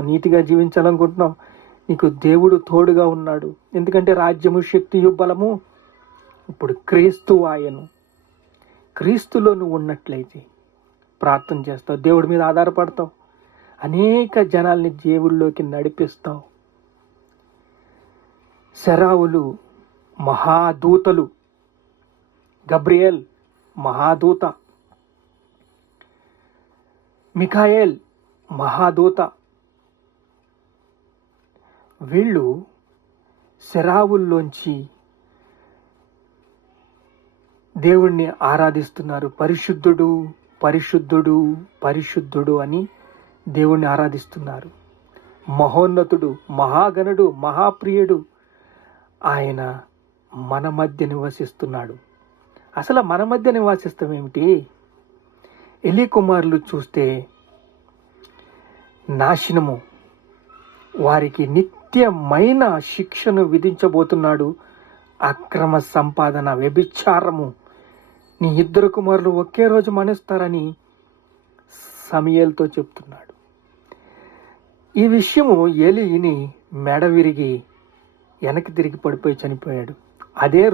నీతిగా జీవించాలనుకుంటున్నావు. నీకు దేవుడు తోడుగా ఉన్నాడు. ఎందుకంటే రాజ్యము శక్తియు బలము ఇప్పుడు క్రీస్తు ఆయను. క్రీస్తులో నువ్వు ఉన్నట్లయితే ప్రార్థన చేస్తావు దేవుడి మీద ఆధారపడతావు. అనేక జనాల్ని దేవుళ్ళలోకి నడిపిస్తావు. శరావులు మహాదూతలు గబ్రియల్ మహాదూత మిఖాయేల్ మహాదూత వీళ్ళు శరావుల్లోంచి దేవుణ్ణి ఆరాధిస్తున్నారు. పరిశుద్ధుడు పరిశుద్ధుడు పరిశుద్ధుడు అని దేవుణ్ణి ఆరాధిస్తున్నారు. మహోన్నతుడు మహాగణుడు మహాప్రియుడు ఆయన మన మధ్య నివసిస్తున్నాడు. అసలు మన మధ్య నివాసిస్తాం ఏమిటి? ఎలి కుమారులు చూస్తే నాశనము వారికి నిత్య నిత్యమైన శిక్షను విధించబోతున్నాడు. అక్రమ సంపాదన వ్యభిచారము. నీ ఇద్దరు కుమారులు ఒకే రోజు మనిస్తారని సమయల్తో చెప్తున్నాడు. ఈ విషయము ఏలిని మెడ విరిగి వెనక్కి తిరిగి పడిపోయి చనిపోయాడు. అదే